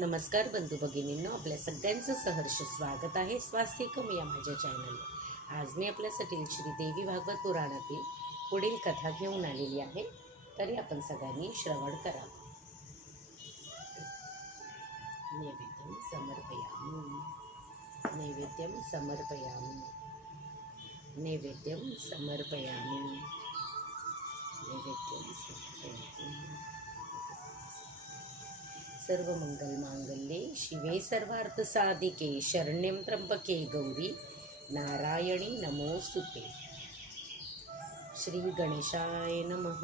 नमस्कार बंधू भगिनींनो आपल्या सगळ्यांचं सहर्ष स्वागत आहे. स्वास्तिकम या माझ्या चॅनलवर आज मी आपल्यासाठी श्री देवी भागवत पुराणातील पुढील कथा घेऊन आलेली आहे. तरी आपण सगळ्यांनी श्रवण करा. नैवेद्यम समर्पयामी. नैवेद्यम समर्पयामी. नैवेद्यम समर्पयामी. नैवेद्यम समर्पयामी. सर्व मंगल मांगल्ये शिवे सर्वार्थसाधिके शरण्यं त्र्यंबके गौरी नारायणी नमोस्तुते श्री गणेशाय नमः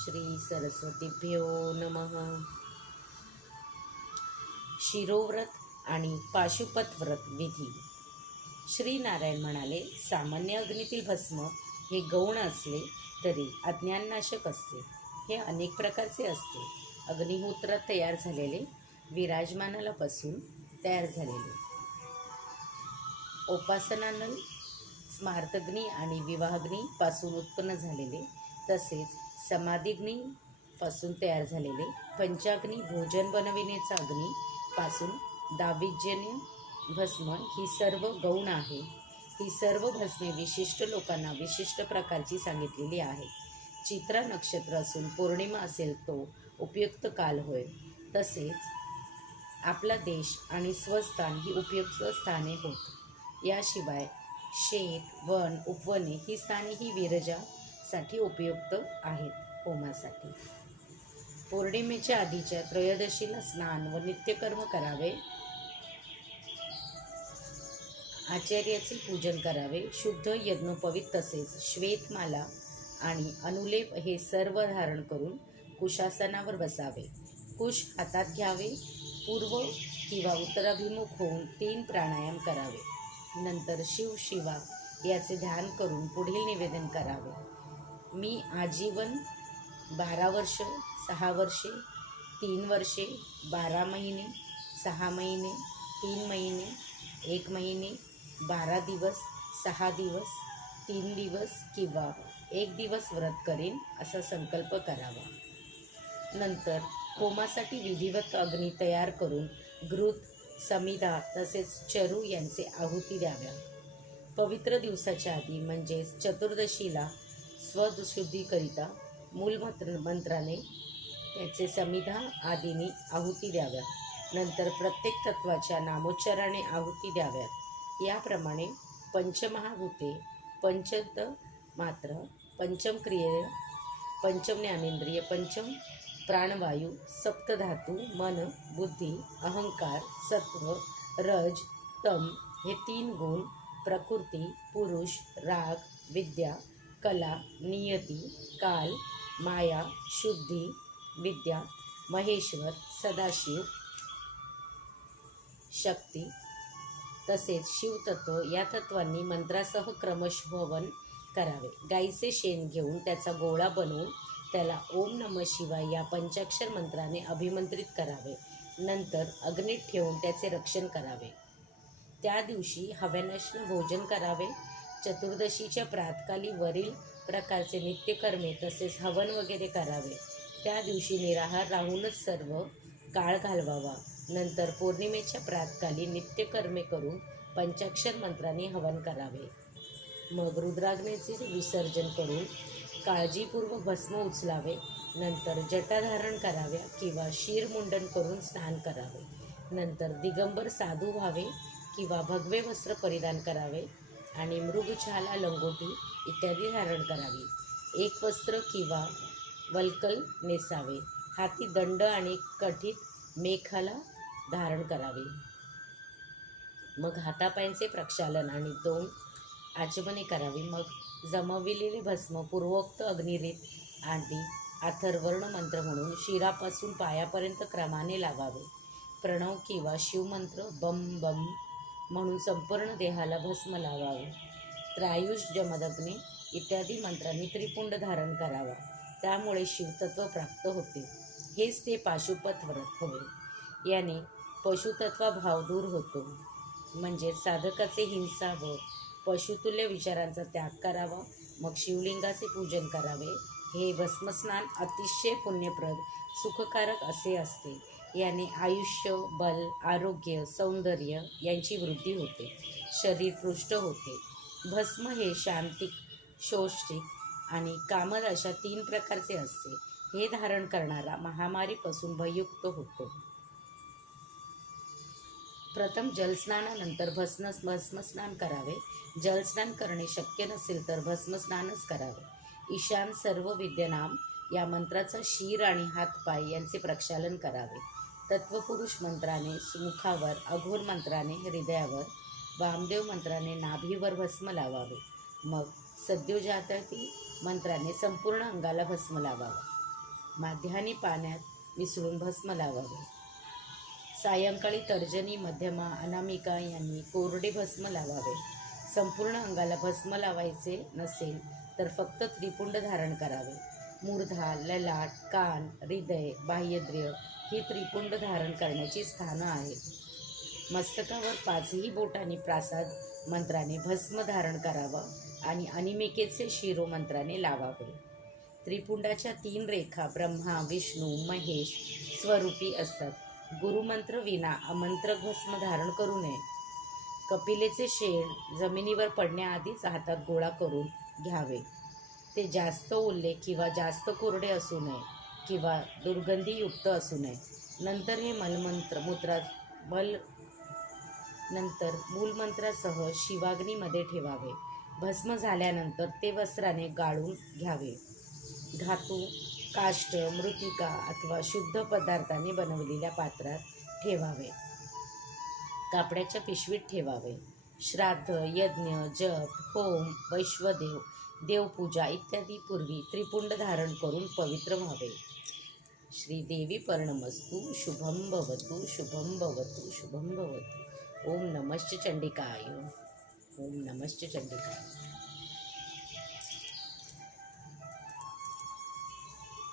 श्री सरस्वतीभ्यो नमः। शिरोव्रत आणि पाशुपत व्रत विधी। श्री नारायण म्हणाले सामान्य अग्नीतील भस्म हे गौण असले तरी अज्ञाननाशक असते हे अनेक प्रकारचे असते. अग्निहोत्र तयार झालेले विराजमानाला पासून तयार झालेले. उपासनानल स्मार्तग्नी आणि विवाहाग्नी पासून उत्पन्न झालेले तसेच समाधिग्नी पासून तयार झालेले पंचाग्नी भोजन बनविण्याचा अग्नी पासून दाविज्यन्य भस्म ही सर्व गौण आहे. ही सर्व भस्मे विशिष्ट लोकांना विशिष्ट प्रकारची सांगितलेली आहे चित्रा नक्षत्र असून पौर्णिमा असेल तो उपयुक्त काल होय. तसेच आपला देश आणि स्वस्थान ही उपयुक्त स्थाने होत. याशिवाय शेत वन उपवने ही स्थाने ही विरजासाठी उपयुक्त आहेत होमासाठी. पौर्णिमेच्या आधीच्या त्रयोदशीला स्नान व नित्यकर्म करावे. आचार्याचे पूजन करावे. शुद्ध यज्ञोपवित तसेच श्वेतमाला आणि अनुलेप हे सर्व धारण करून कुशासनावर बसावे. कुश हातात घ्यावे. पूर्व किंवा उत्तराभिमुख होऊन तीन प्राणायाम करावे. नंतर शिव शिवा याचे ध्यान करून पुढील निवेदन करावे. मी आजीवन बारा वर्ष सहा वर्षे तीन वर्षे बारा महिने सहा महिने तीन महिने एक महिने बारा दिवस सहा दिवस तीन दिवस किंवा एक दिवस व्रत करेन असा संकल्प करावा. नंतर होमासाठी विधिवत अग्नी तयार करून घृत समिधा तसेच चरू यांचे आहुती द्याव्या. पवित्र दिवसाच्या आधी म्हणजेच चतुर्दशीला स्वशुद्धीकरिता मूलमंत्र मंत्राने त्याचे समिधा आदींनी आहुती द्याव्या. नंतर प्रत्येक तत्वाच्या नामोच्चाराने आहुती द्याव्यात याप्रमाणे पंचमहाभूते पंचत मात्र पंचम क्रिये पंचम ज्ञानेंद्रिय पंचम प्राणवायू सप्तधातू मन बुद्धी अहंकार सत्व रज तम हे तीन गुण प्रकृती पुरुष राग विद्या कला नियती काल माया शुद्धी विद्या महेश्वर सदाशिव शक्ती. तसेच शिवतत्व या तत्वांनी मंत्रासह क्रमश हवन करावे. गाईचे शेण घेऊन त्याचा गोळा बनवून त्याला ओम नम शिवाय या पंचाक्षर मंत्राने अभिमंत्रित करावे. नंतर अग्नीत ठेवून त्याचे रक्षण करावे. त्या दिवशी हव्यानशनं भोजन करावे. चतुर्दशीच्या प्रातकाली वरील प्रकारचे नित्यकर्मे तसेच हवन वगैरे करावे. त्या दिवशी निराहार राहूनच सर्व काळ घालवावा. नंतर पौर्णिमेच्या प्रातकाली नित्यकर्मे करून पंचाक्षर मंत्राने हवन करावे. मग रुद्राग्नेचे विसर्जन करून काळजीपूर्वक भस्म उचलावे नंतर जटाधारण कराव्या किंवा शिरमुंडन करून स्नान करावे. नंतर दिगंबर साधू व्हावे किंवा भगवे वस्त्र परिधान करावे आणि मृगछाला लंगोटी इत्यादी धारण करावी. एक वस्त्र किंवा वल्कल नेसावे. हाती दंड आणि कठीत मेखाला धारण करावे. मग हातापायांचे प्रक्षालन आणि दोन आचमने करावी. मग जमविलेले भस्म पूर्वोक्त अग्निरीत आधी अथर्वर्ण मंत्र म्हणून शिरापासून पायापर्यंत क्रमाने लावावे. प्रणव किंवा शिवमंत्र बम बम म्हणून संपूर्ण देहाला भस्म लावावे. त्रायुष जमदग्नी इत्यादी मंत्रांनी त्रिपुंड धारण करावा. त्यामुळे शिवतत्व प्राप्त होते. हेच ते पाशुपत व्रत होय. याने पशुतत्वा भाव दूर होतो. म्हणजे साधकाचे हिंसा व पशुतुल्य विचारांचा त्याग करावा मग शिवलिंगाचे पूजन करावे. हे भस्मस्नान अतिशय पुण्यप्रद सुखकारक असे असते. याने आयुष्य बल आरोग्य सौंदर्य यांची वृद्धी होते. शरीर पृष्ठ होते. भस्म हे शांतिक शोष्टिक आणि कामद अशा तीन प्रकारचे असते. हे धारण करणारा महामारीपासून भयुक्त होतो. प्रथम जलस्नानानंतर भस्म भस्मस्नान करावे. जलस्नान करणे शक्य नसेल तर भस्मस्नानच करावे. ईशान सर्व विद्यनाम या मंत्राचा शीर आणि हातपाय यांचे प्रक्षालन करावे. तत्वपुरुष मंत्राने मुखावर अघोर मंत्राने हृदयावर वामदेव मंत्राने नाभीवर भस्म लावावे. मग सद्योजातकी मंत्राने संपूर्ण अंगाला भस्म लावावा. माध्यानी पाण्यात मिसळून भस्म लावावे. सायंकाळी तर्जनी मध्यमा अनामिका यांनी कोरडे भस्म लावावे. संपूर्ण अंगाला भस्म लावायचे नसेल तर फक्त त्रिपुंड धारण करावे. मूर्धा ललाट कान हृदय बाह्यद्रिय ही त्रिपुंड धारण करण्याची स्थानं आहेत. मस्तकावर पाचही बोटांनी प्रासाद मंत्राने भस्म धारण करावं आणि अनिमिकेचे शिरो मंत्राने लावावे. त्रिपुंडाच्या तीन रेखा ब्रह्मा विष्णू महेश स्वरूपी असतात. गुरुमंत्र विना अमंत्र भस्म धारण करू नये. कपिलेचे शेण जमिनीवर पडण्याआधीच हातात गोळा करून घ्यावे. ते जास्त ओले किंवा जास्त कोरडे असू नये किंवा दुर्गंधीयुक्त असू नये. नंतर हे मलमंत्र मूत्रा मल नंतर मूलमंत्रासह शिवाग्नीमध्ये ठेवावे. भस्म झाल्यानंतर ते वस्त्राने गाळून घ्यावे. धातू काष्ट मृतिका अथवा शुद्ध पदार्थाने बनवलेल्या पात्रात ठेवावे. कापडाच्या पिशवीत ठेवावे. श्राद्ध यज्ञ जप होम वैश्वदेव देवपूजा इत्यादी पूर्वी त्रिपुंड धारण करून पवित्र व्हावे. श्रीदेवी पर्णमस्तु शुभम भवतु शुभम भवतु शुभम भवतु. ओम नमश्च चंडिकाय. ओम नमश्च चंडिकाय.